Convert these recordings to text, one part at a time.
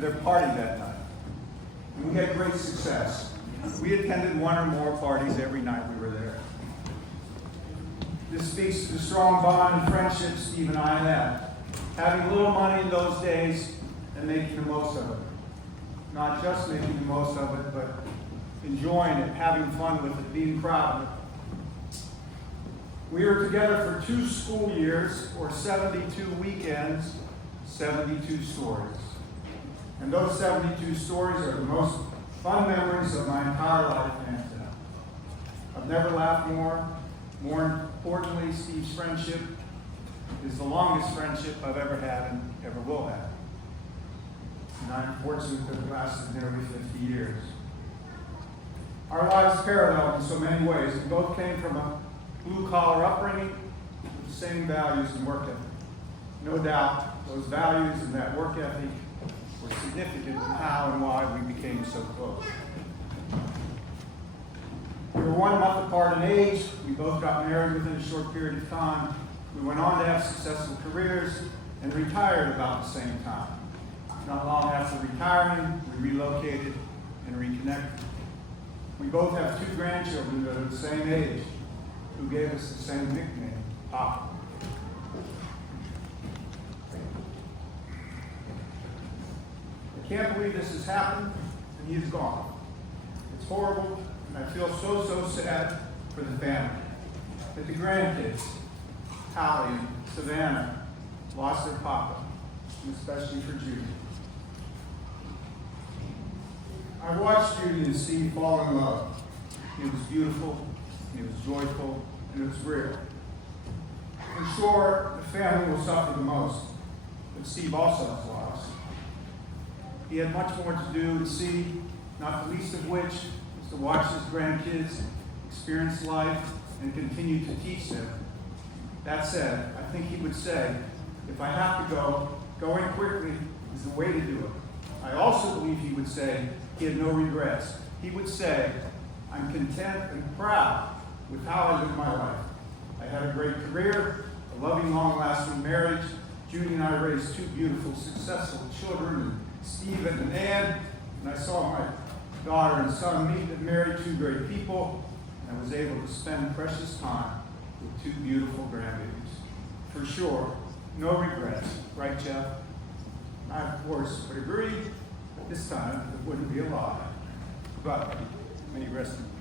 to their party that night. And we had great success. We attended one or more parties every night we were there. This speaks to the strong bond and friendship Steve and I had. Having little money in those days and making the most of it. Not just making the most of it, but enjoying it, having fun with it, being proud of it. We were together for 2 school years, or 72 weekends, 72 stories. And those 72 stories are the most fun memories of my entire life, hands down. I've never laughed more. More importantly, Steve's friendship is the longest friendship I've ever had and ever will have. And I'm fortunate that it lasted nearly 50 years. Our lives paralleled in so many ways. We both came from a blue-collar upbringing with the same values and work ethic. No doubt, those values and that work ethic were significant in how and why we became so close. We were 1 month apart in age. We both got married within a short period of time. We went on to have successful careers and retired about the same time. Not long after retiring, we relocated and reconnected. We both have 2 grandchildren that are the same age, who gave us the same nickname, Pop. I can't believe this has happened, and he is gone. It's horrible, and I feel so sad for the family. That the grandkids, Hallie and Savannah, lost their papa, and especially for Judy. I watched Judy and Steve fall in love. It was beautiful, it was joyful, and it was real. I'm sure the family will suffer the most, but Steve also has lost. He had much more to do and see, not the least of which was to watch his grandkids experience life and continue to teach them. That said, I think he would say, if I have to go, going quickly is the way to do it. I also believe he would say he had no regrets. He would say, I'm content and proud with how I lived my life. I had a great career, a loving, long-lasting marriage. Judy and I raised 2 beautiful, successful children, Stephen and Ann, and I saw my daughter and son meet and marry 2 great people, and I was able to spend precious time with 2 beautiful grandbabies. For sure, no regrets, right, Jeff? I, of course, would agree that this time it wouldn't be a lie, but may you rest in peace.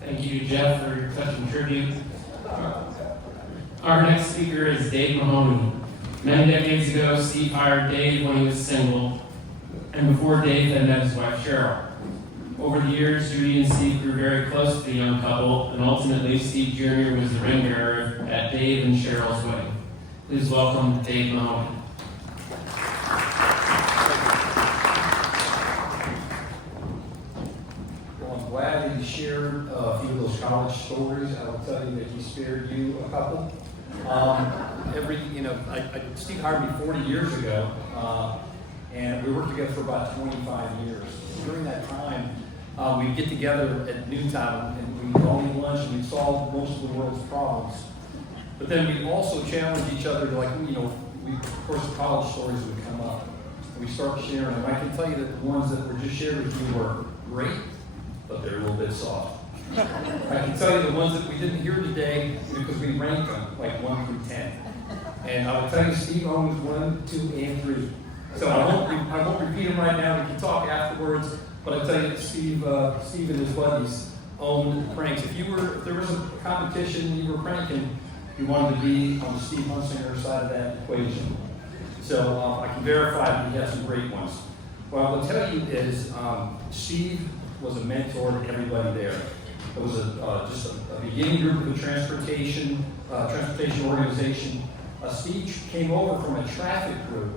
Thank you, Jeff, for your touching tribute. Our next speaker is Dave Mahoney. Many decades ago, Steve hired Dave when he was single, and before Dave had met his wife, Cheryl. Over the years, Judy and Steve grew very close to the young couple, and ultimately, Steve Jr. was the ring bearer at Dave and Cheryl's wedding. Please welcome Dave Mahoney. Well, I'm glad that you shared a few of those college stories. I will tell you that he spared you a couple. Steve hired me 40 years ago, and we worked together for about 25 years. During that time, we'd get together at noontime, and we'd all eat lunch, and we'd solve most of the world's problems. But then we'd also challenge each other to, of course, the college stories would come up, and we start sharing them. I can tell you that the ones that were just shared with you were great, but they're a little bit soft. I can tell you the ones that we didn't hear today because we ranked them like 1 through 10. And I will tell you, Steve owns 1, 2, and 3. So I won't repeat them right now. We can talk afterwards. But I tell you, Steve and his buddies owned pranks. If there was a competition, you were pranking, you wanted to be on the Steve Huntzinger side of that equation. So I can verify that he had some great ones. What I will tell you is Steve was a mentor to everybody there. It was just a beginning group of the transportation organization. Steve came over from a traffic group,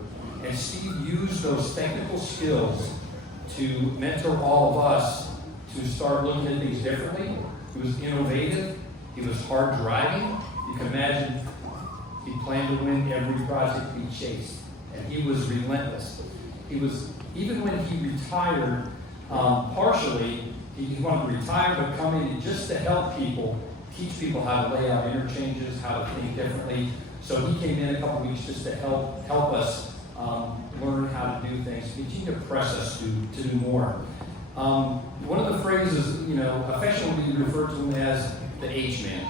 and Steve used those technical skills to mentor all of us to start looking at things differently. He was innovative. He was hard driving. You can imagine he planned to win every project he chased, and he was relentless. Even when he retired, partially, he wanted to retire but come in just to help people teach people how to lay out interchanges, how to think differently. So he came in a couple weeks just to help us learn how to do things, continue to press us to do more. One of the phrases, affectionately we refer to him as the H-man.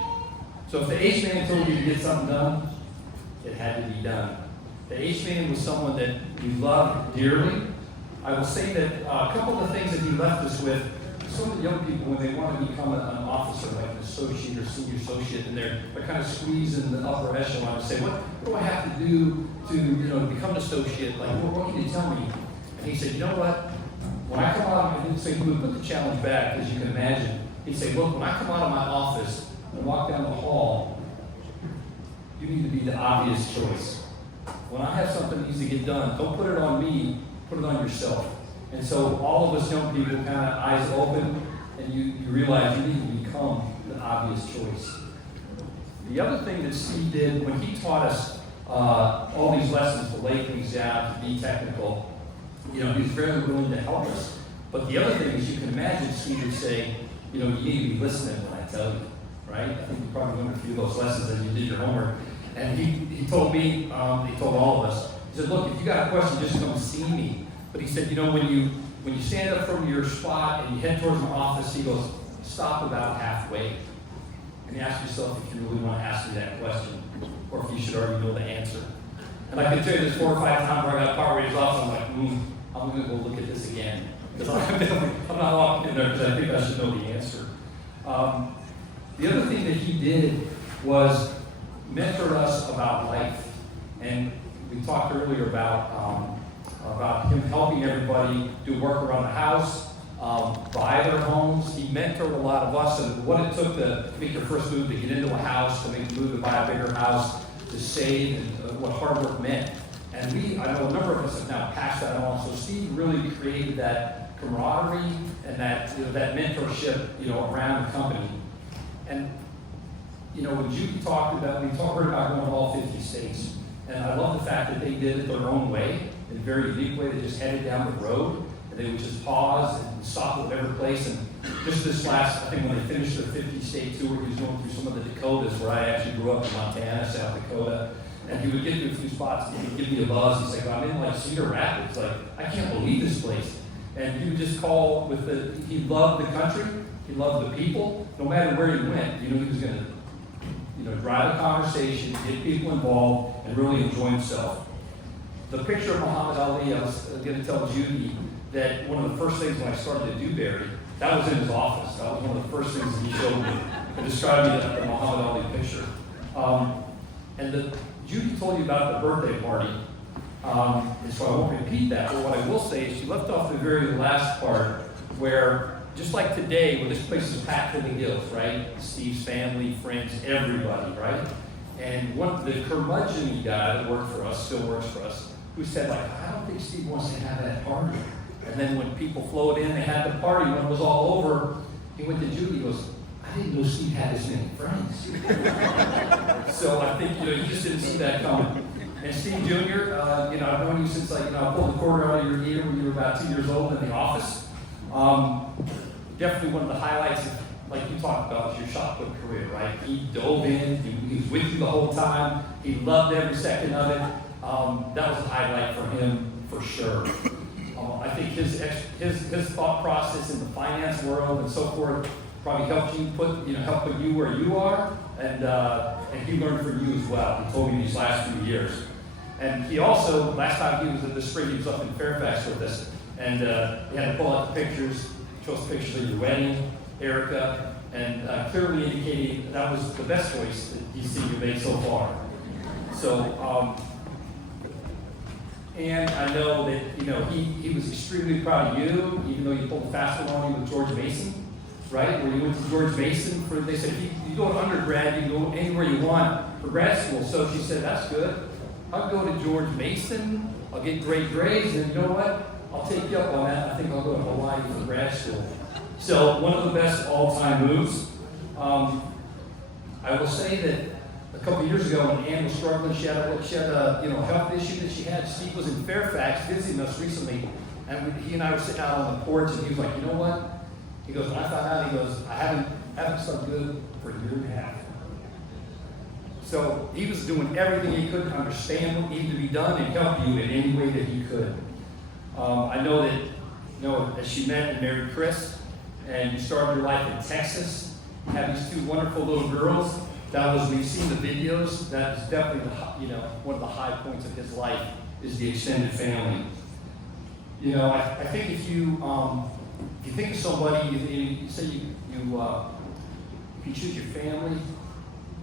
So if the H-man told you to get something done, it had to be done. The H-man was someone that we loved dearly. I will say that a couple of the things that he left us with, some of the young people, when they want to become an officer, like an associate or senior associate, and they're kind of squeezing the upper echelon and say, what do I have to do to become an associate? Like, what can you tell me? And he said, you know what? When I come out, and he'd say, he would put the challenge back, as you can imagine. He'd say, look, when I come out of my office and walk down the hall, you need to be the obvious choice. When I have something that needs to get done, don't put it on me, put it on yourself. And so all of us young people kind of eyes open, and you realize you need to become the obvious choice. The other thing that Steve did when he taught us all these lessons, to lay things down, to be technical, he was very willing to help us. But the other thing is, you can imagine Steve would say, you need to be listening when I tell you, right? I think you probably learned a few of those lessons as you did your homework. And he told me, he told all of us, he said, look, if you got a question, just come see me. But he said, when you stand up from your spot and you head towards my office, he goes, stop about halfway and ask yourself if you really want to ask me that question, or if you should already know the answer. And I can tell you this 4 or 5 times where I got part where he's off, I'm like, I'm going to go look at this again. Because I'm not walking in there because I think I should know the answer. The other thing that he did was mentor us about life. And we talked earlier about him helping everybody do work around the house, buy their homes. He mentored a lot of us and what it took to make your first move, to get into a house, to make the move to buy a bigger house, to save, and what hard work meant. And I know a number of us have now passed that on. So Steve really created that camaraderie and that mentorship, around the company. And when Judy talked about, we heard about going to all 50 states. And I love the fact that they did it their own way, in a very unique way. They just headed down the road, and they would just pause and stop at whatever place. And just this last, I think when they finished their 50-state tour, he was going through some of the Dakotas, where I actually grew up in Montana, South Dakota. And he would get to a few spots, and he would give me a buzz. He's like, I'm in Cedar Rapids. I can't believe this place. And he would just call he loved the country, he loved the people. No matter where he went, he was going to drive a conversation, get people involved, and really enjoy himself. The picture of Muhammad Ali, I was going to tell Judy that one of the first things when I started at Dewberry, that was in his office. That was one of the first things that he showed me and described me the Muhammad Ali picture. And Judy told you about the birthday party, and so I won't repeat that. But what I will say is she left off the very last part where, just like today, where this place is packed to the gills, right? Steve's family, friends, everybody, right? And the curmudgeon guy that worked for us, still works for us, who said, I don't think Steve wants to have that party. And then when people flowed in, they had the party. When it was all over, he went to Judy, he goes, I didn't know Steve had this many friends. So I think, he just didn't see that coming. And Steve Jr., I've known you since, I pulled the quarter out of your ear when you were about 2 years old in the office. Definitely one of the highlights, like you talked about, was your shot put career, right? He dove in, he was with you the whole time, he loved every second of it. That was a highlight for him, for sure. I think his thought process in the finance world and so forth probably helped put you where you are, and he learned from you as well. He told me these last few years. And he also, last time he was in the spring, he was up in Fairfax with us, and he had to pull out the pictures, show us pictures of your wedding, Erica, and clearly indicating that was the best choice that he's seen you made so far. So, and I know that, he was extremely proud of you, even though you pulled a fast one on you with George Mason, right? Where you went to George Mason they said, you go to undergrad, you can go anywhere you want for grad school. So she said, that's good. I'll go to George Mason, I'll get great grades, and you know what? I'll take you up on that. I think I'll go to Hawaii for grad school. So one of the best all-time moves. I will say that a couple of years ago when Ann was struggling, she had a health issue that she had. Steve was in Fairfax visiting us recently, and he and I were sitting out on the porch, and he was like, you know what? He goes, when I found out, he goes, I haven't slept good for a year and a half. So he was doing everything he could to understand what needed to be done and help you in any way that he could. I know that, as she met and married Chris, and you started your life in Texas, had these two wonderful little girls. That was, we've seen the videos, that is definitely one of the high points of his life is the extended family. I think if you think of somebody, you say you can choose your family,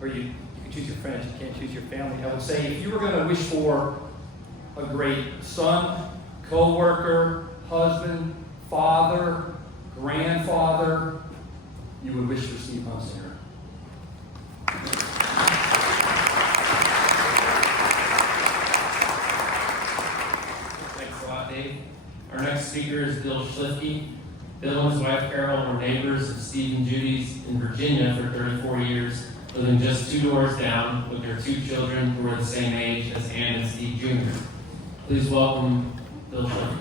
or you can choose your friends, you can't choose your family. I would say if you were going to wish for a great son, co-worker, husband, father, grandfather, you would wish for Steve Huntzinger. Thanks a lot, Dave. Our next speaker is Bill Schlifke. Bill and his wife Carol were neighbors of Steve and Judy's in Virginia for 34 years, living just 2 doors down with their 2 children who were the same age as Ann and Steve Jr. Please welcome Bill Schlifke.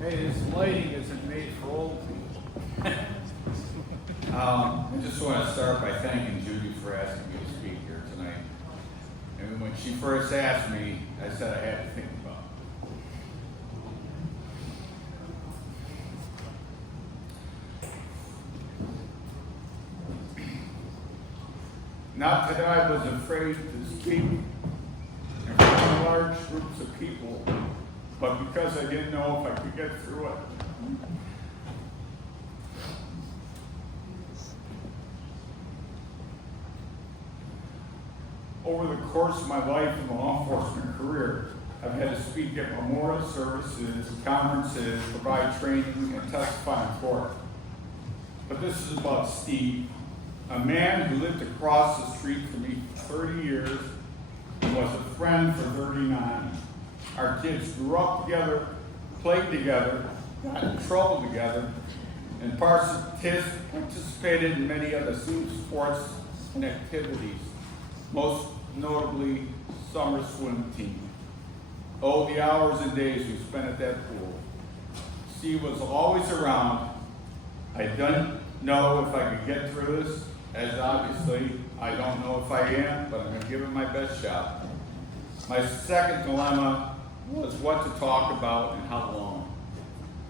Hey, this lighting isn't made for old people. I just want to start by thanking Judy for asking me to speak here tonight. And when she first asked me, I said I had to think about it. Not that I was afraid to speak in front of large groups of people, but because I didn't know if I could get through it. Over the course of my life in the law enforcement career, I've had to speak at memorial services, conferences, provide training, and testify in court. But this is about Steve, a man who lived across the street from me for 30 years and was a friend for 39. Our kids grew up together, played together, got in trouble together, and participated in many other team sports and activities, most notably summer swim team. Oh, the hours and days we spent at that pool. Steve was always around. I didn't know if I could get through this, as obviously I don't know if I am, but I'm going to give it my best shot. My second dilemma was what to talk about and how long.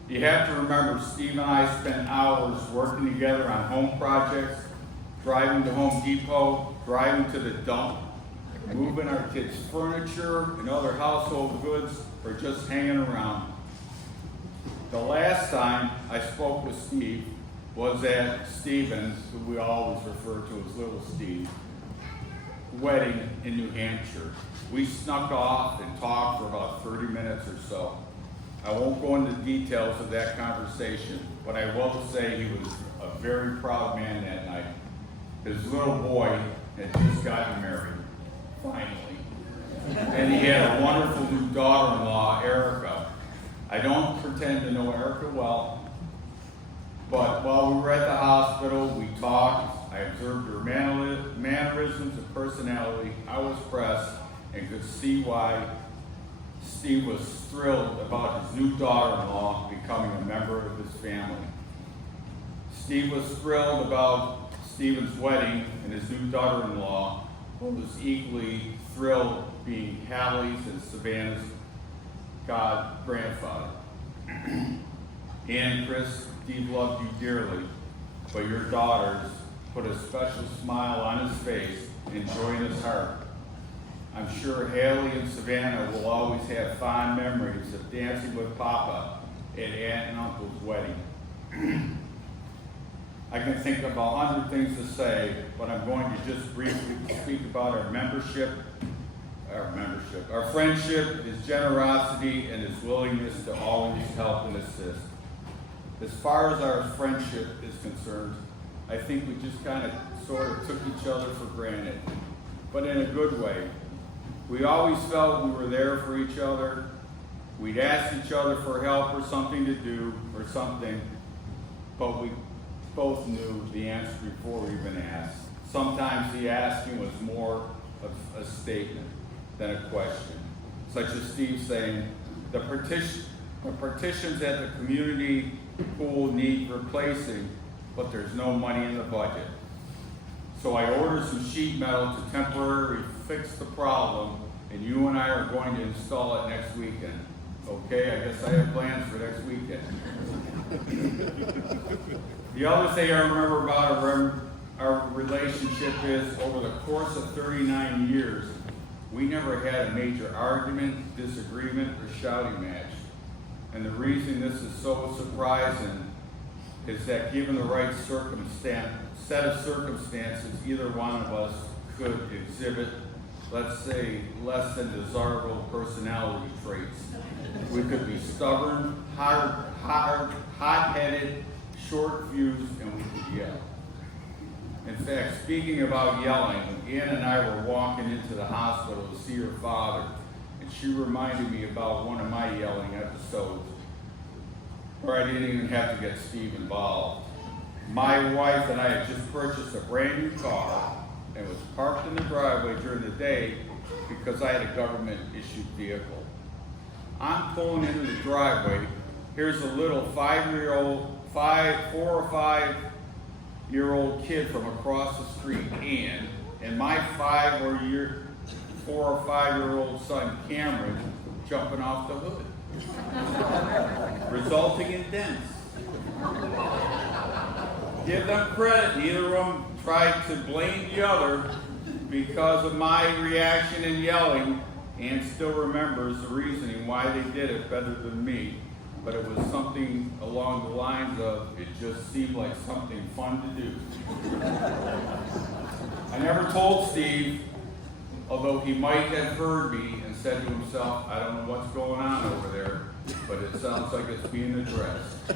You have to remember, Steve and I spent hours working together on home projects, driving to Home Depot, driving to the dump, moving our kids' furniture and other household goods, or just hanging around. The last time I spoke with Steve was at Stevens, who we always refer to as Little Steve, wedding in New Hampshire. We snuck off and talked for about 30 minutes or so. I won't go into details of that conversation, but I will say he was a very proud man that night. His little boy had just gotten married, finally. And he had a wonderful new daughter-in-law, Erica. I don't pretend to know Erica well, but while we were at the hospital, we talked. I observed her mannerisms and personality. I was impressed and could see why Steve was thrilled about his new daughter-in-law becoming a member of his family. Steve was thrilled about Stephen's wedding and his new daughter-in-law, who was equally thrilled being Hallie's and Savannah's grandfather. And Chris, Steve loved you dearly, but your daughters put a special smile on his face and joy in his heart. I'm sure Hallie and Savannah will always have fond memories of dancing with Papa at Aunt and Uncle's wedding. I can think of 100 things to say, but I'm going to just briefly speak about our friendship, his generosity, and his willingness to always help and assist. As far as our friendship is concerned, I think we just kind of sort of took each other for granted, but in a good way. We always felt we were there for each other. We'd ask each other for help or something to do or something, but we both knew the answer before we even asked. Sometimes the asking was more of a statement than a question. such as Steve saying, the partitions at the community pool need replacing, but there's no money in the budget. So I ordered some sheet metal to temporarily fix the problem, and you and I are going to install it next weekend. Okay, I guess I have plans for next weekend. The other thing I remember about our relationship is over the course of 39 years, we never had a major argument, disagreement, or shouting match. And the reason this is so surprising is that given the right set of circumstances, either one of us could exhibit, let's say, less than desirable personality traits. We could be stubborn, hot-headed, short-fused, and we could yell. In fact, speaking about yelling, Ann and I were walking into the hospital to see her father, and she reminded me about one of my yelling episodes where I didn't even have to get Steve involved. My wife and I had just purchased a brand new car and was parked in the driveway during the day because I had a government-issued vehicle. I'm pulling into the driveway. Here's a little 4 or 5 year old kid from across the street, Ann, and my 4 or 5 year old son, Cameron, jumping off the hood, resulting in dents. Give them credit, neither of them tried to blame the other because of my reaction and yelling. Ann still remembers the reasoning why they did it better than me, but it was something along the lines of, it just seemed like something fun to do. I never told Steve, although he might have heard me and said to himself, I don't know what's going on over there, but it sounds like it's being addressed.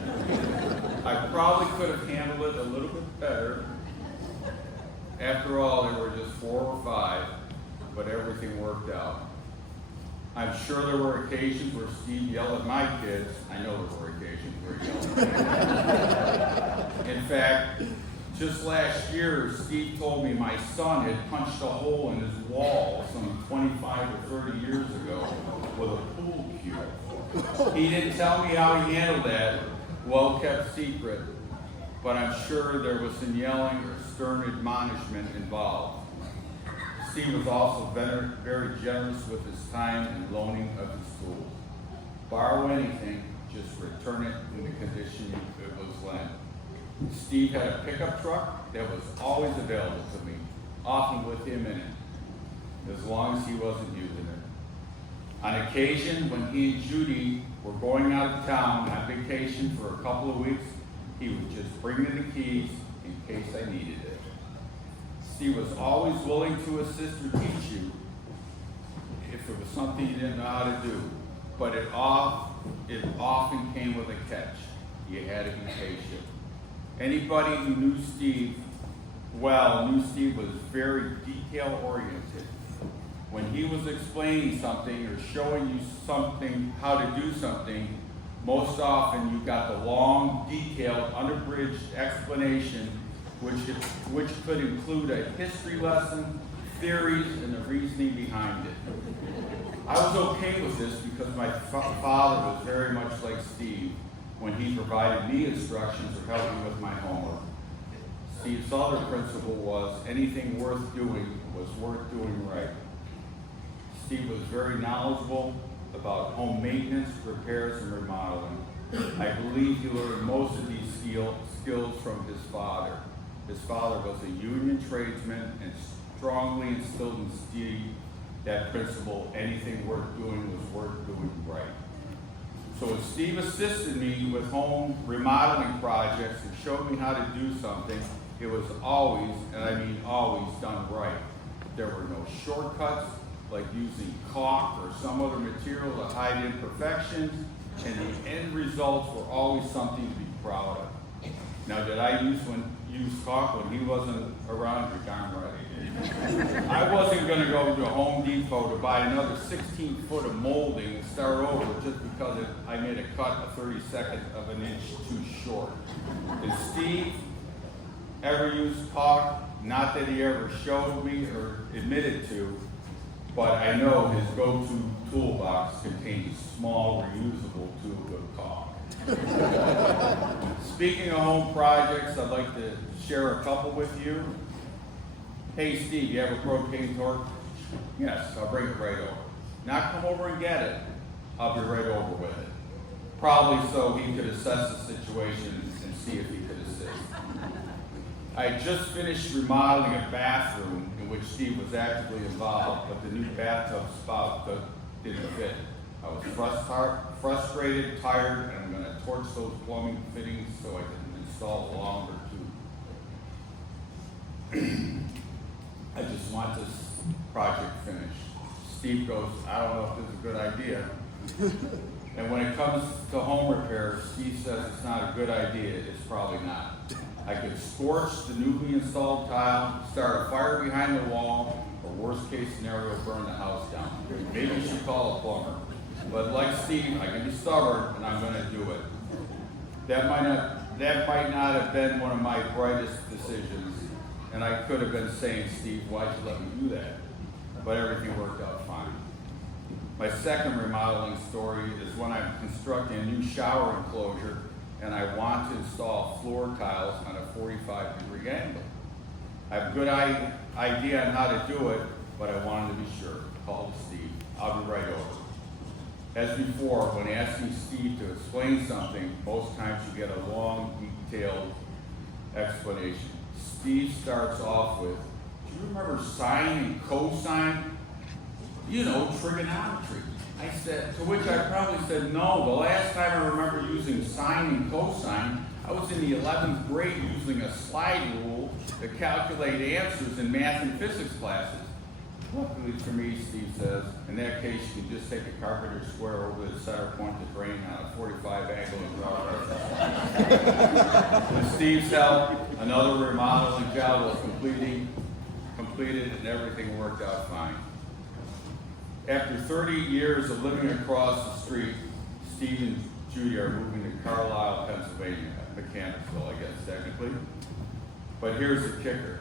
I probably could have handled it a little bit better. After all, there were just 4 or 5, but everything worked out. I'm sure there were occasions where Steve yelled at my kids. I know there were occasions where he yelled at me. In fact, just last year, Steve told me my son had punched a hole in his wall some 25 or 30 years ago with a pool cue. He didn't tell me how he handled that, well-kept secret, but I'm sure there was some yelling or stern admonishment involved. Steve was also very generous with his time and loaning of his tools. Borrow anything, just return it in the condition it was lent. Steve had a pickup truck that was always available to me, often with him in it, as long as he wasn't using it. On occasion, when he and Judy were going out of town on vacation for a couple of weeks, he would just bring me the keys in case I needed it. Steve was always willing to assist or teach you if it was something you didn't know how to do, but it often came with a catch. You had to be patient. Anybody who knew Steve well knew Steve was very detail-oriented. When he was explaining something or showing you something, how to do something, most often you got the long, detailed, unabridged explanation which could include a history lesson, theories, and the reasoning behind it. I was okay with this because my father was very much like Steve when he provided me instructions or helped me with my homework. Steve's other principle was anything worth doing was worth doing right. Steve was very knowledgeable about home maintenance, repairs, and remodeling. I believe he learned most of these skills from his father. His father was a union tradesman and strongly instilled in Steve that principle, anything worth doing was worth doing right. So as Steve assisted me with home remodeling projects and showed me how to do something, it was always, and I mean always, done right. There were no shortcuts, like using caulk or some other material to hide imperfections, and the end results were always something to be proud of. Now, did I use caulk when he wasn't around? You're darn right. I wasn't going to go to Home Depot to buy another 16 foot of molding and start over just because I made a cut a 32nd of an inch too short. Did Steve ever use caulk? Not that he ever showed me or admitted to, but I know his go-to toolbox contains a small reusable tube of caulk. Speaking of home projects, I'd like to share a couple with you. Hey Steve, you have a propane torch? Yes, I'll bring it right over. Not come over and get it, I'll be right over with it. Probably so he could assess the situation and see if he could assist. I had just finished remodeling a bathroom in which Steve was actively involved, but the new bathtub spout didn't fit. I was frustrated, tired, and I'm going to torch those plumbing fittings so I can install a longer tube. I just want this project finished. Steve goes, I don't know if this is a good idea. And when it comes to home repairs, Steve says it's not a good idea, it's probably not. I could scorch the newly installed tile, start a fire behind the wall, or worst case scenario, burn the house down. Maybe you should call a plumber. But like Steve, I can be stubborn and I'm gonna do it. That might not have been one of my brightest decisions, and I could have been saying, Steve, why'd you let me do that? But everything worked out fine. My second remodeling story is when I'm constructing a new shower enclosure and I want to install floor tiles on a 45-degree angle. I have a good idea on how to do it, but I wanted to be sure. Called Steve. I'll be right over. As before, when asking Steve to explain something, most times you get a long, detailed explanation. Steve starts off with, do you remember sine and cosine? You know, trigonometry. I said, to which I probably said, no, the last time I remember using sine and cosine, I was in the 11th grade using a slide rule to calculate answers in math and physics classes. Luckily for me, Steve says, in that case, you can just take a carpenter square over the center point to drain on a 45 angle and draw it. With Steve's help, another remodeling job was completed and everything worked out fine. After 30 years of living across the street, Steve and Judy are moving to Carlisle, Pennsylvania, Mechanicsville, I guess, technically. But here's the kicker.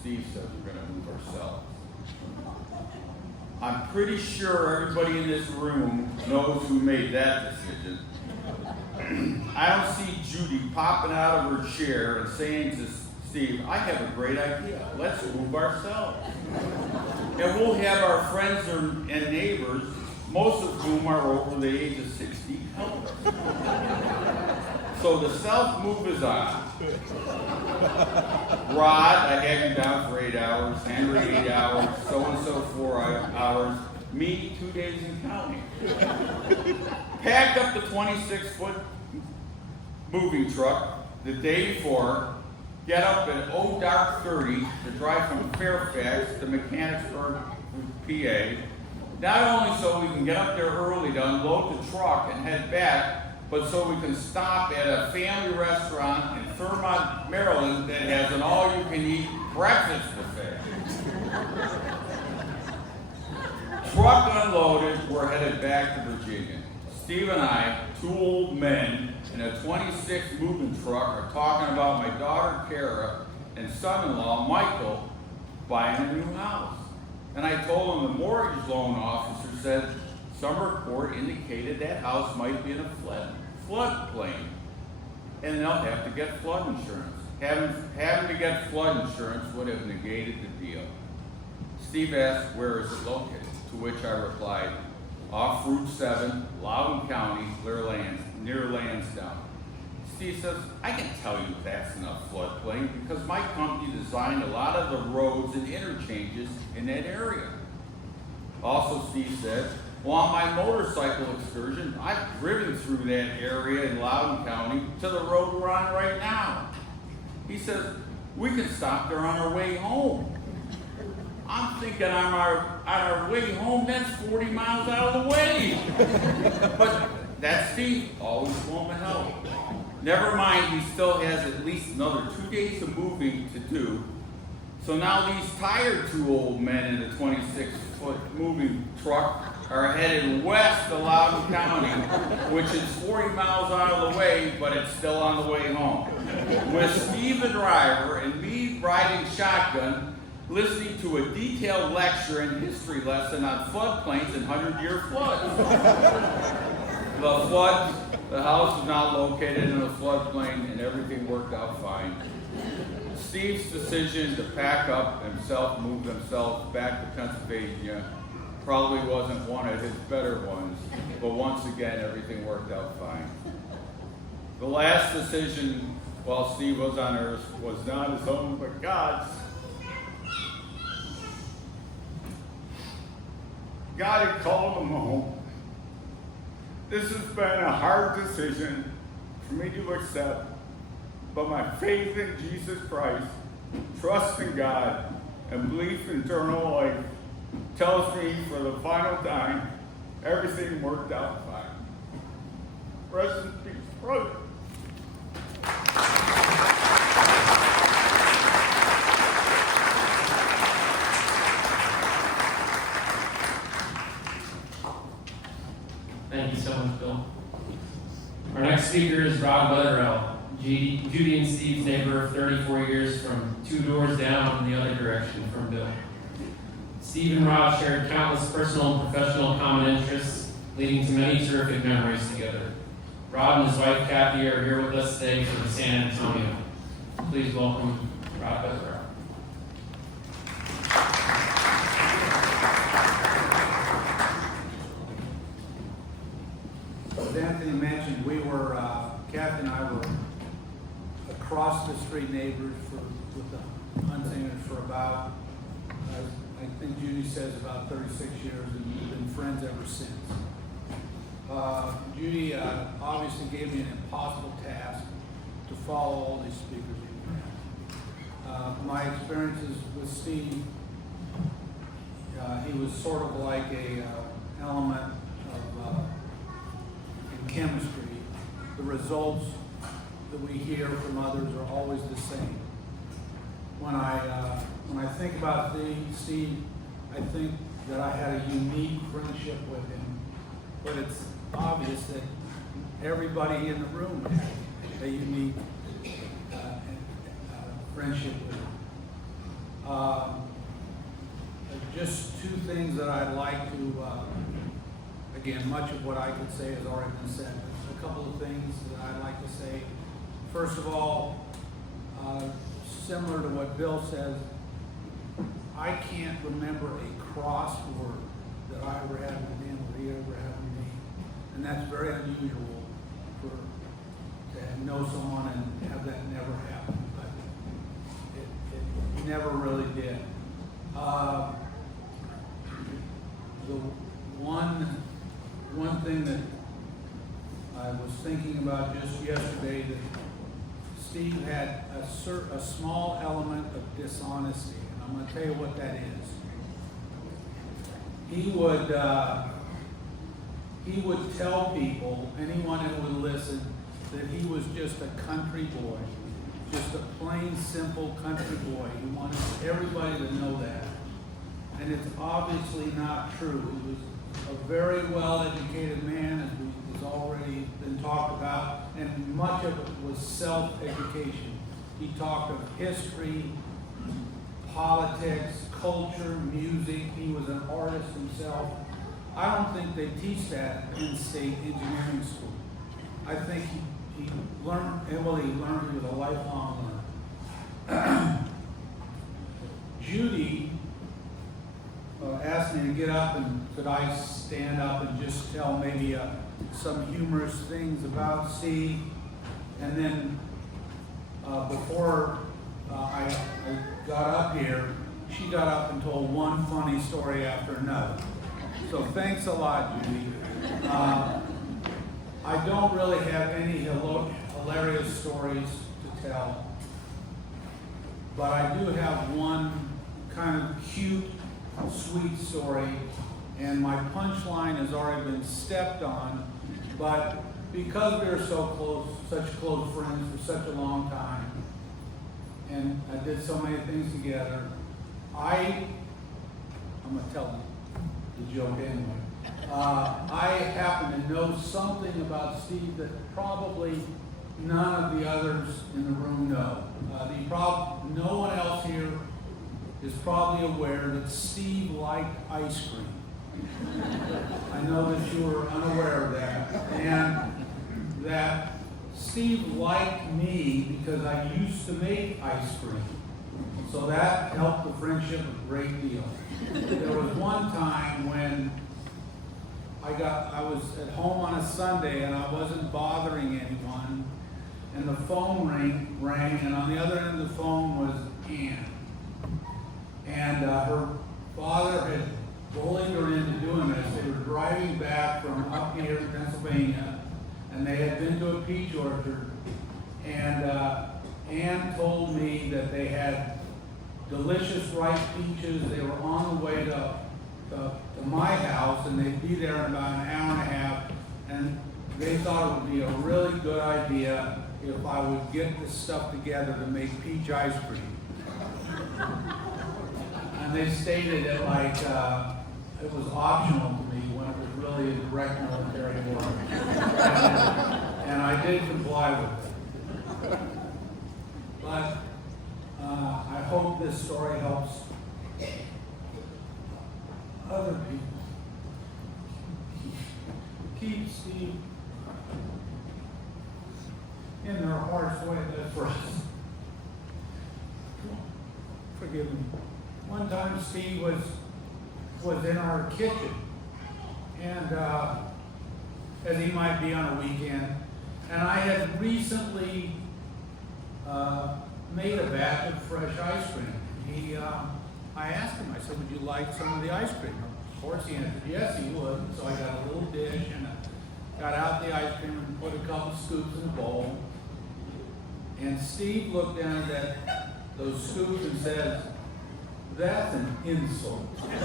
Steve says we're going to move ourselves. I'm pretty sure everybody in this room knows who made that decision. I don't see Judy popping out of her chair and saying to Steve, I have a great idea. Let's move ourselves. And we'll have our friends and neighbors, most of whom are over the age of 60, help us. So the self move is on. Rod, I have you down for 8 hours, Henry 8 hours, so-and-so 4 hours, me 2 days in counting. Packed up the 26-foot moving truck the day before, get up at dark 30 to drive from Fairfax to Mechanicsburg, PA, not only so we can get up there early to unload the truck and head back, but so we can stop at a family restaurant in Thurmont, Maryland that has an all-you-can-eat breakfast buffet. Truck unloaded, we're headed back to Virginia. Steve and I, two old men in a 26 moving truck, are talking about my daughter Kara and son-in-law Michael buying a new house. And I told him the mortgage loan officer said some report indicated that house might be in a floodplain, and they'll have to get flood insurance. Having to get flood insurance would have negated the deal. Steve asked, where is it located? To which I replied, off Route 7, Loudoun County, near Lansdowne. Steve says, I can tell you that's enough floodplain because my company designed a lot of the roads and interchanges in that area. Also, Steve said, well, on my motorcycle excursion, I've driven through that area in Loudoun County to the road we're on right now. He says, we can stop there on our way home. I'm thinking on our way home, that's 40 miles out of the way. But that's Steve, always willing to help. Never mind, he still has at least another 2 days of moving to do. So now these tired two old men in a 26-foot moving truck are headed west to Loudoun County, which is 40 miles out of the way, but it's still on the way home. With Steve the driver and me riding shotgun, listening to a detailed lecture and history lesson on floodplains and 100-year floods. The house is now located in a floodplain and everything worked out fine. Steve's decision to pack up himself, move himself back to Pennsylvania probably wasn't one of his better ones, but once again, everything worked out fine. The last decision while Steve was on earth was not his own, but God's. God had called him home. This has been a hard decision for me to accept, but my faith in Jesus Christ, trust in God, and belief in eternal life tells me for the final time, everything worked out fine. Rest in peace, brother. Thank you so much, Bill. Our next speaker is Rod Weatherell, Judy and Steve's neighbor of 34 years from 2 doors down in the other direction from Bill. Steve and Rod shared countless personal and professional common interests, leading to many terrific memories together. Rod and his wife Kathy are here with us today from San Antonio. Please welcome Rod Weatherell. As Anthony mentioned, Kathy and I were across the street neighbors with the Huntzingers for about, I think Judy says about 36 years, and we've been friends ever since. Judy obviously gave me an impossible task to follow all these speakers. My experiences with Steve, he was sort of like a element of in chemistry. The results that we hear from others are always the same. When I think about Steve, I think that I had a unique friendship with him, but it's obvious that everybody in the room had a unique friendship with him. Just 2 things that I'd like to, again, much of what I could say has already been said, but a couple of things that I'd like to say. First of all, similar to what Bill says, I can't remember a crossword that I ever had with him or he ever had with me. And that's very unusual to know someone and have that never happen, but it never really did. The one thing that I was thinking about just yesterday, that Steve had a small element of dishonesty, and I'm going to tell you what that is. He would tell people, anyone who would listen, that he was just a country boy, just a plain, simple country boy. He wanted everybody to know that. And it's obviously not true. He was a very well-educated man, as has already been talked about, and much of it was self-education. He talked of history, politics, culture, music. He was an artist himself. I don't think they teach that in state engineering school. I think he learned, he was a lifelong learner. Judy asked me to get up, and could I stand up and just tell maybe some humorous things about Steve. And then before I got up here, she got up and told one funny story after another. So thanks a lot, Judy. I don't really have any hilarious stories to tell, but I do have one kind of cute, sweet story, and my punchline has already been stepped on, but because we were so close, such close friends for such a long time, and I did so many things together, I'm going to tell the joke anyway. I happen to know something about Steve that probably none of the others in the room know. No one else here is probably aware that Steve liked ice cream. I know that you were unaware of that, and that Steve liked me because I used to make ice cream. So that helped the friendship a great deal. There was one time when I was at home on a Sunday and I wasn't bothering anyone, and the phone rang, and on the other end of the phone was Ann. And her father had bullied her into doing this. They were driving back from up here in Pennsylvania, and they had been to a peach orchard, and Ann told me that they had delicious ripe peaches. They were on the way to my house, and they'd be there in about an hour and a half, and they thought it would be a really good idea if I would get this stuff together to make peach ice cream. And they stated it like it was optional to me when it was really a direct military order. And I did comply with it. But I hope this story helps other people. Keep Steve in their hearts the way it does for us. Forgive me. One time Steve was in our kitchen, and as he might be on a weekend, and I had recently made a batch of fresh ice cream. I asked him, I said, would you like some of the ice cream? Of course he answered, yes, he would. So I got a little dish and I got out the ice cream and put a couple scoops in the bowl. And Steve looked down at those scoops and said, that's an insult. And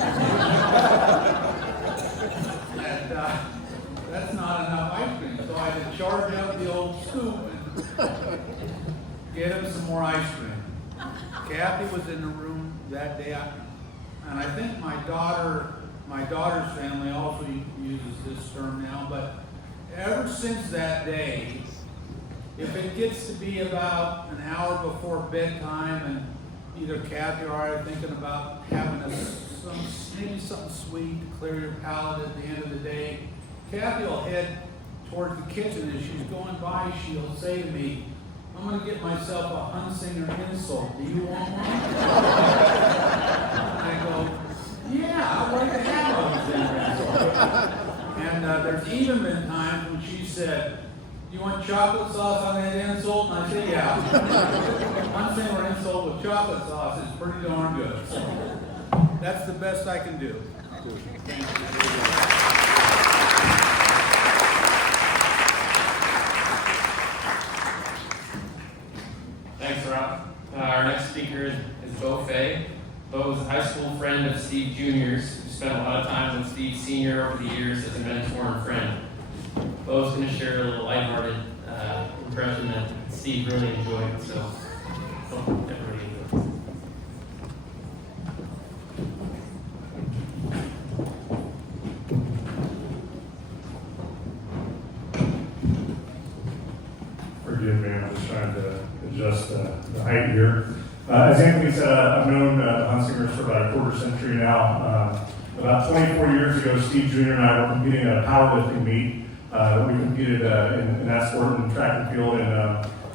that's not enough ice cream. So I had to charge up the old scoop and get him some more ice cream. Kathy was in the room that day, and I think my daughter's family also uses this term now, but ever since that day, if it gets to be about an hour before bedtime and either Kathy or I are thinking about having maybe something sweet to clear your palate at the end of the day, Kathy will head towards the kitchen. As she's going by, she'll say to me, I'm going to get myself a Huntzinger insult. Do you want one? And I go, yeah, I'd like to have a Huntzinger insult. And there's even been times when she said, you want chocolate sauce on that insult? And I said, yeah. Huntzinger insult with chocolate sauce is pretty darn good. So that's the best I can do. Thank you. Thanks, Rob. Our next speaker is Bo Fay. Bo was a high school friend of Steve Jr.'s, who spent a lot of time with Steve Sr. over the years as a mentor and friend. Bo's going to share a little lighthearted impression that Steve really enjoyed, so hope everybody enjoys. Forgive me, I'm just trying to adjust the height here. As Anthony said, I've known the Huntzingers for about a quarter century now. About 24 years ago, Steve Jr. and I were competing at a powerlifting meet. We competed in that sport in track and field, and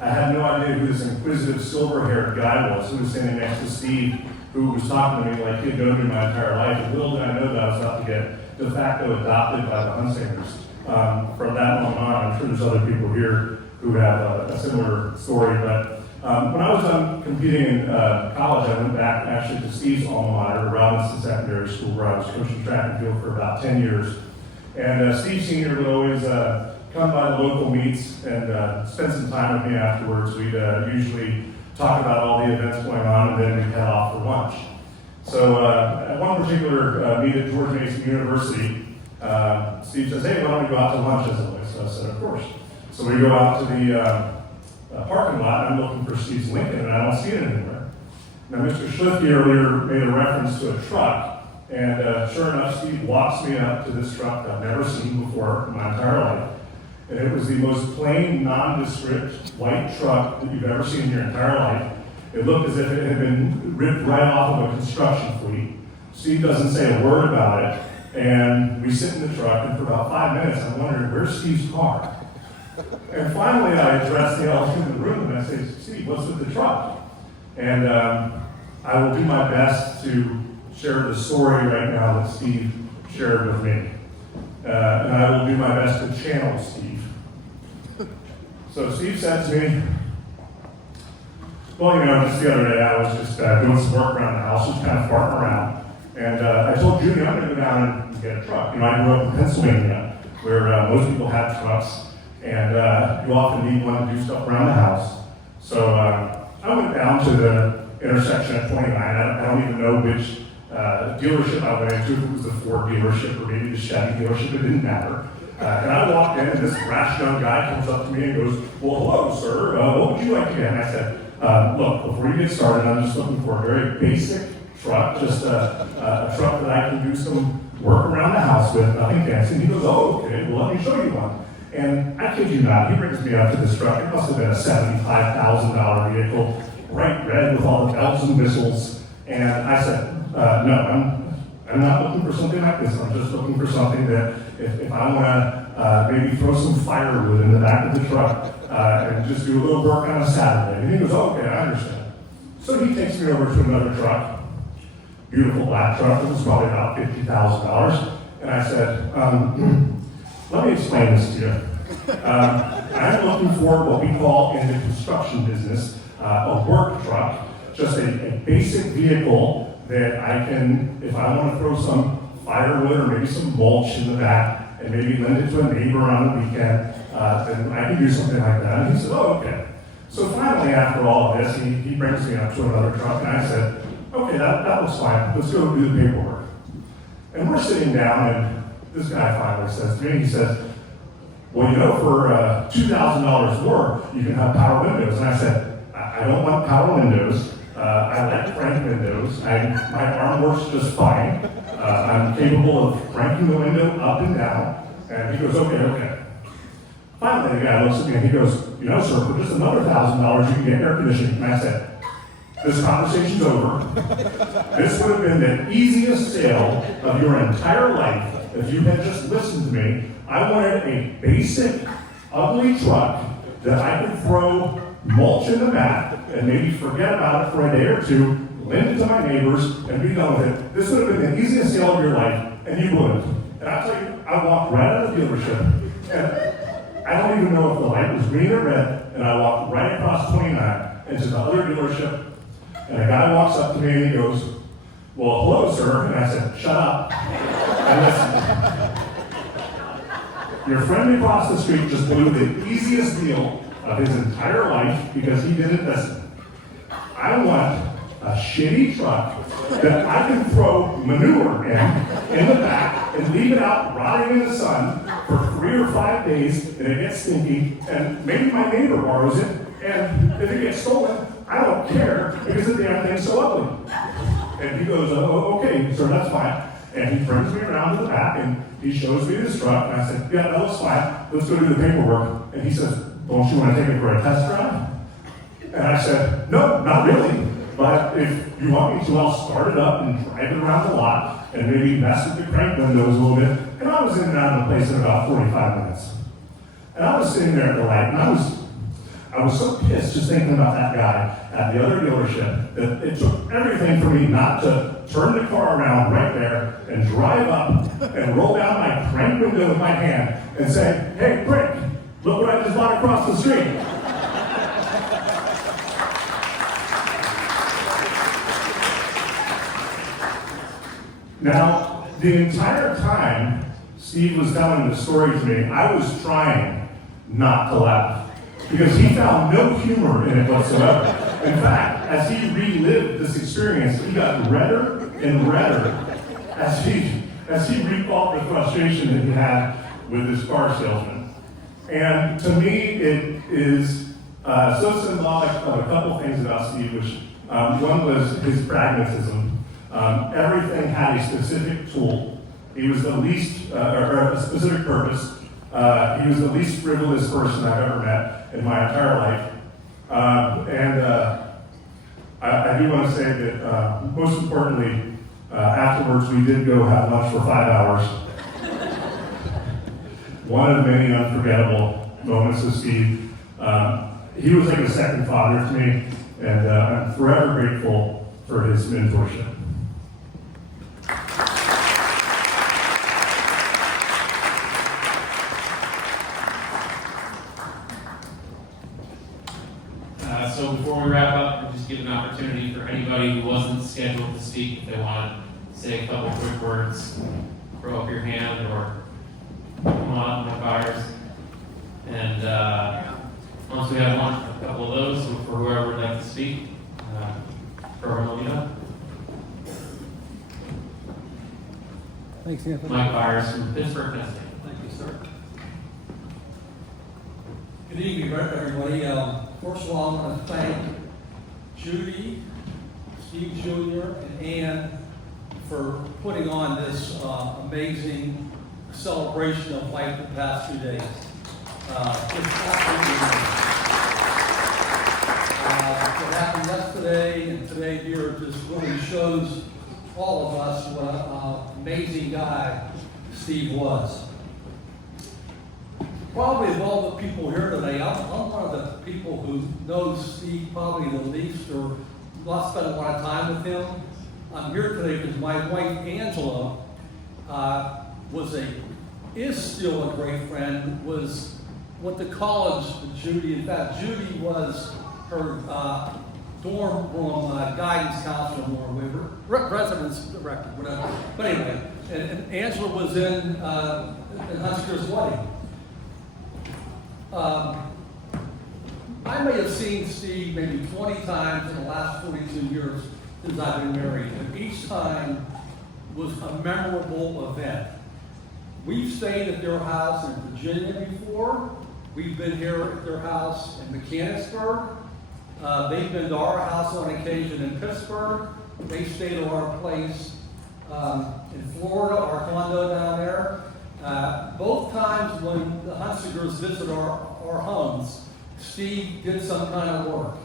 I had no idea who this inquisitive silver-haired guy was who was standing next to Steve, who was talking to me like he had known me my entire life. And little did I know that I was about to get de facto adopted by the Huntzingers. From that moment on, I'm sure there's other people here who have a similar story, but when I was done competing in college, I went back actually to Steve's alma mater, Robinson Secondary School, where I was coaching track and field for about 10 years. And Steve Sr. would always come by the local meets and spend some time with me afterwards. We'd usually talk about all the events going on, and then we'd head off for lunch. So at one particular meet at George Mason University, Steve says, hey, why don't we go out to lunch as always? So I said, of course. So we go out to the parking lot, and I'm looking for Steve's Lincoln, and I don't see it anywhere. Now, Mr. Schlifke earlier made a reference to a truck, and sure enough, Steve walks me up to this truck that I've never seen before in my entire life. And it was the most plain, nondescript white truck that you've ever seen in your entire life. It looked as if it had been ripped right off of a construction fleet. Steve doesn't say a word about it, and we sit in the truck, and for about 5 minutes, I'm wondering, where's Steve's car? And finally, I address the elephant in the room, and I say, Steve, what's with the truck? And I will do my best to share the story right now that Steve shared with me. And I will do my best to channel Steve. So Steve said to me, well, just the other day I was just doing some work around the house, just kind of farting around. And I told Judy I'm going to go down and get a truck. I grew up in Pennsylvania, where most people have trucks, and you often need one to do stuff around the house. So I went down to the intersection at 29. I don't even know which dealership I went into, if it was the Ford dealership or maybe the Chevy dealership, it didn't matter. And I walked in, and this rash young guy comes up to me and goes, well, hello, sir, what would you like to get? And I said, look, before you get started, I'm just looking for a very basic truck, just a truck that I can do some work around the house with, nothing fancy. And he goes, oh, okay, well, let me show you one. And I kid you not, he brings me up to this truck. It must have been a $75,000 vehicle, bright red with all the bells and whistles. And I said, no, I'm not looking for something like this. I'm just looking for something that if I want to maybe throw some firewood in the back of the truck and just do a little work on a Saturday. And he goes, oh, okay, I understand. So he takes me over to another truck, beautiful black truck. It was probably about $50,000. And I said, let me explain this to you. I'm looking for what we call in the construction business a work truck, just a basic vehicle that I can, if I want to throw some firewood or maybe some mulch in the back and maybe lend it to a neighbor on the weekend, then I can do something like that. And he said, oh, okay. So finally, after all of this, he brings me up to another truck, and I said, okay, that looks fine. Let's go do the paperwork. And we're sitting down, and this guy finally says to me, he says, well, for $2,000 more, you can have power windows. And I said, I don't want power windows. I like crank windows. My arm works just fine. I'm capable of cranking the window up and down. And he goes, okay. Finally, the guy looks at me and he goes, sir, for just another $1,000, you can get air conditioning. And I said, this conversation's over. This would have been the easiest sale of your entire life if you had just listened to me. I wanted a basic, ugly truck that I could throw mulch in the back and maybe forget about it for a day or two, lend it to my neighbors, and be done with it. This would have been the easiest sale of your life, and you wouldn't. And I'll tell you, I walked right out of the dealership, and I don't even know if the light was green or red, and I walked right across 29 into the other dealership, and a guy walks up to me and he goes, well, hello, sir. And I said, shut up and listen. Your friend across the street just blew the easiest deal of his entire life because he didn't listen. I want a shitty truck that I can throw manure in the back and leave it out rotting in the sun for 3 or 5 days, and it gets stinky, and maybe my neighbor borrows it, and if it gets stolen, I don't care because the damn thing's so ugly. And he goes, oh, okay, sir, that's fine. And he brings me around to the back, and he shows me this truck, and I said, yeah, that looks fine. Let's go do the paperwork. And he says, don't you want to take it for a test drive? And I said, no, not really. But if you want me to, I'll start it up and drive it around the lot and maybe mess with the crank windows a little bit. And I was in and out of the place in about 45 minutes. And I was sitting there at the light, and I was so pissed just thinking about that guy at the other dealership that it took everything for me not to turn the car around right there and drive up and roll down my crank window with my hand and say, hey, prick, look what I just bought across the street. Now, the entire time Steve was telling the story to me, I was trying not to laugh because he found no humor in it whatsoever. In fact, as he relived this experience, he got redder and redder as he recalled the frustration that he had with his car salesman. And to me, it is so symbolic of a couple things about Steve, which one was his pragmatism. Everything had a specific tool. He was the least, or a specific purpose. He was the least frivolous person I've ever met in my entire life. I do want to say that most importantly, afterwards we did go have lunch for 5 hours. One of many unforgettable moments with Steve. He was like a second father to me, and I'm forever grateful for his mentorship. So before we wrap up, we'll just give an opportunity for anybody who wasn't scheduled to speak, if they want to say a couple quick words, throw up your hand or come on, my buyers. And once we have a couple of those, for whoever would like to speak, Carmelina. Thanks, Anthony. Mike Byers from Pittsburgh, Pennsylvania. Thank you, sir. Good evening, everybody. First of all, I want to thank Judy, Steve Jr., and Ann for putting on this amazing celebration of life the past 2 days. It's absolutely amazing. What happened yesterday and today here just really shows all of us what an amazing guy Steve was. Probably of all the people here today, I'm one of the people who knows Steve probably the least or not spent a lot of time with him. I'm here today because my wife Angela is still a great friend, went to college with Judy. In fact, Judy was her dorm room guidance counselor, or whatever, residence director, whatever. But anyway, and Angela was in Huntzinger's wedding. I may have seen Steve maybe 20 times in the last 42 years since I've been married, and each time was a memorable event. We've stayed at their house in Virginia before. We've been here at their house in Mechanicsburg. They've been to our house on occasion in Pittsburgh. They stayed at our place in Florida, our condo down there. Both times when the Huntzingers visited our homes, Steve did some kind of work.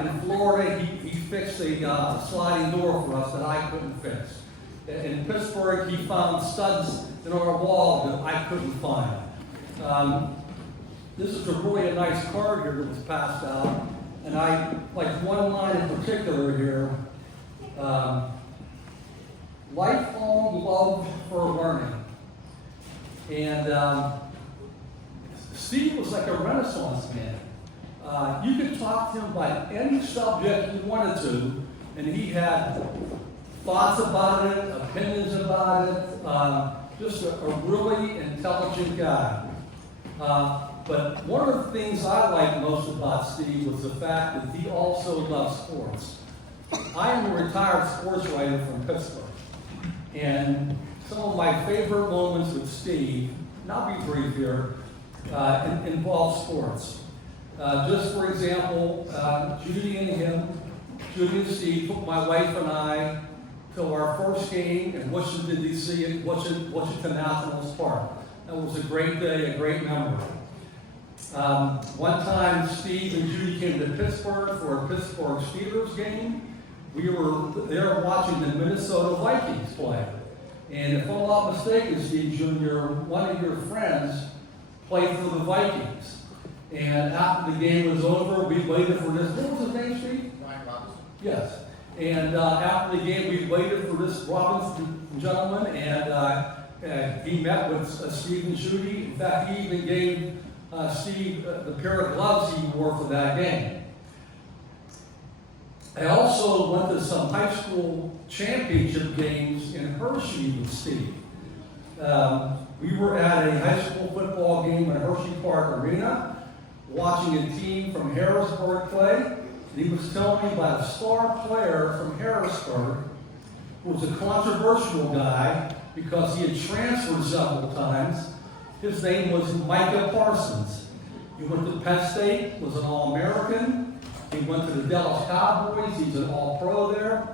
In Florida, he fixed a sliding door for us that I couldn't fix. In Pittsburgh, he found studs in our wall that I couldn't find. This is really a nice card here that was passed out. And I like one line in particular here. Lifelong love for learning. And Steve was like a Renaissance man. You could talk to him about any subject you wanted to, and he had thoughts about it, opinions about it, just a really intelligent guy. But one of the things I like most about Steve was the fact that he also loves sports. I am a retired sports writer from Pittsburgh, and some of my favorite moments with Steve, and I'll be brief here, involve sports. Just for example, Judy and Steve took my wife and I to our first game in Washington, D.C. at Washington Nationals Park. That was a great day, a great memory. One time, Steve and Judy came to Pittsburgh for a Pittsburgh Steelers game. We were there watching the Minnesota Vikings play. And if I'm not mistaken, Steve Jr., one of your friends played for the Vikings. And after the game was over, we waited for this. What was his name, Steve? Ryan Robinson. Yes. And after the game, we waited for this Robinson gentleman, and he met with Steve and Judy. In fact, he even gave Steve the pair of gloves he wore for that game. I also went to some high school championship games in Hershey with Steve. We were at a high school football game at Hershey Park Arena, watching a team from Harrisburg play. He was telling me about a star player from Harrisburg who was a controversial guy because he had transferred several times. His name was Micah Parsons. He went to Penn State, was an All-American. He went to the Dallas Cowboys. He's an All-Pro there.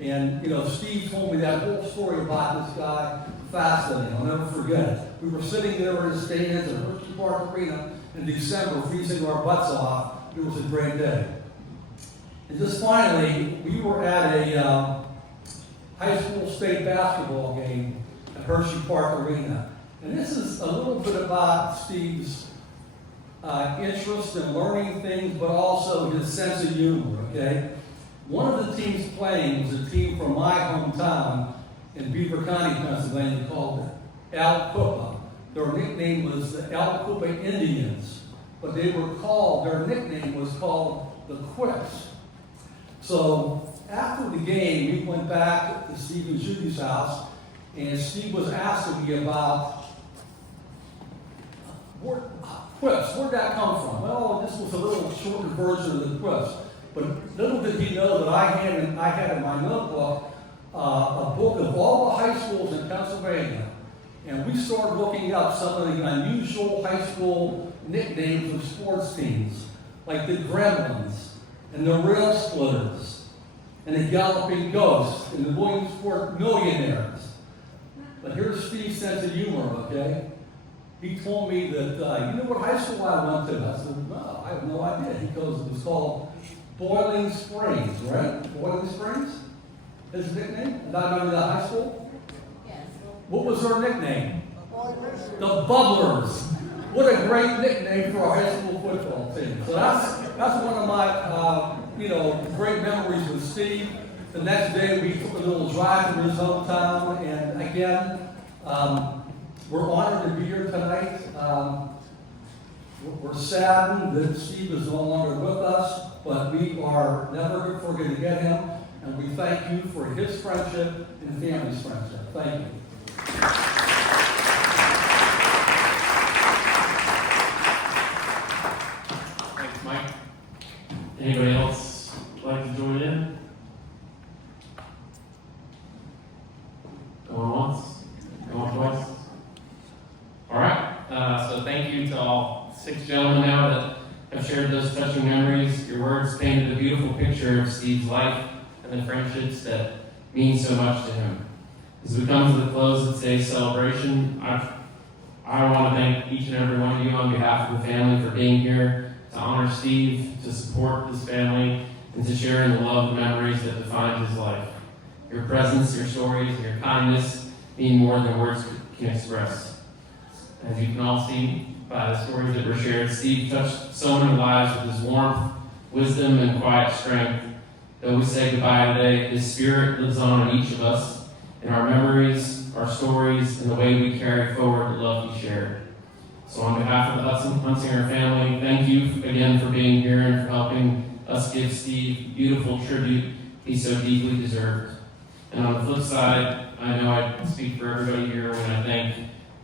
And, Steve told me that whole story about this guy. Fascinating. I'll never forget it. We were sitting there in the stands at Hershey Park Arena in December, freezing our butts off. It was a great day. And just finally, we were at a high school state basketball game at Hershey Park Arena. And this is a little bit about Steve's interest in learning things, but also his sense of humor, okay? One of the teams playing was a team from my hometown in Beaver County, Pennsylvania, called Al Koopa. Their nickname was the Al Koopa Indians, but their nickname was called the Quips. So after the game, we went back to Steve and Judy's house, and Steve was asking me about Quips. Where'd that come from? Well, this was a little shortened version of the Quips. But little did he know that I had in my notebook a book of all the high schools in Pennsylvania. And we started looking up some of the unusual high school nicknames of sports teams, like the Gremlins, and the Rail Splitters, and the Galloping Ghosts, and the Williamsport Millionaires. But here's Steve's sense of humor, okay? He told me that, you know what high school I went to? I said, no, I have no idea. He goes, it was called Boiling Springs, right? Boiling Springs? His nickname? And I remember that high school? Yes. What was their nickname? The Bubblers. What a great nickname for a high school football team. So that's one of my, great memories with Steve. The next day we took a little drive to his hometown, and again, we're honored to be here tonight. We're saddened that Steve is no longer with us, but we are never going to forget him, and we thank you for his friendship and family's friendship. Thank you. Thanks, Mike. Anybody else like to join in? Going once? Going twice? All right. So thank you to all 6 gentlemen now that have shared those touching memories. Your words painted a beautiful picture of Steve's life and the friendships that mean so much to him. As we come to the close of today's celebration, I want to thank each and every one of you on behalf of the family for being here to honor Steve, to support his family, and to share in the love and memories that defined his life. Your presence, your stories, and your kindness mean more than words can express. As you can all see by the stories that were shared, Steve touched so many lives with his warmth, wisdom, and quiet strength. Though we say goodbye today, his spirit lives on in each of us, in our memories, our stories, and the way we carry forward the love he shared. So on behalf of the Huntzinger family, thank you again for being here and for helping us give Steve beautiful tribute he so deeply deserved. And on the flip side, I know I speak for everybody here when I thank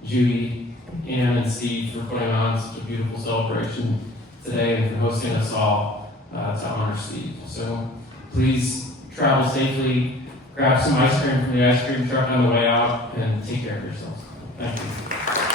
Judy, Ann, and Steve for putting on such a beautiful celebration today and for hosting us all to honor Steve. So please travel safely, grab some ice cream from the ice cream truck on the way out, and take care of yourselves. Thank you.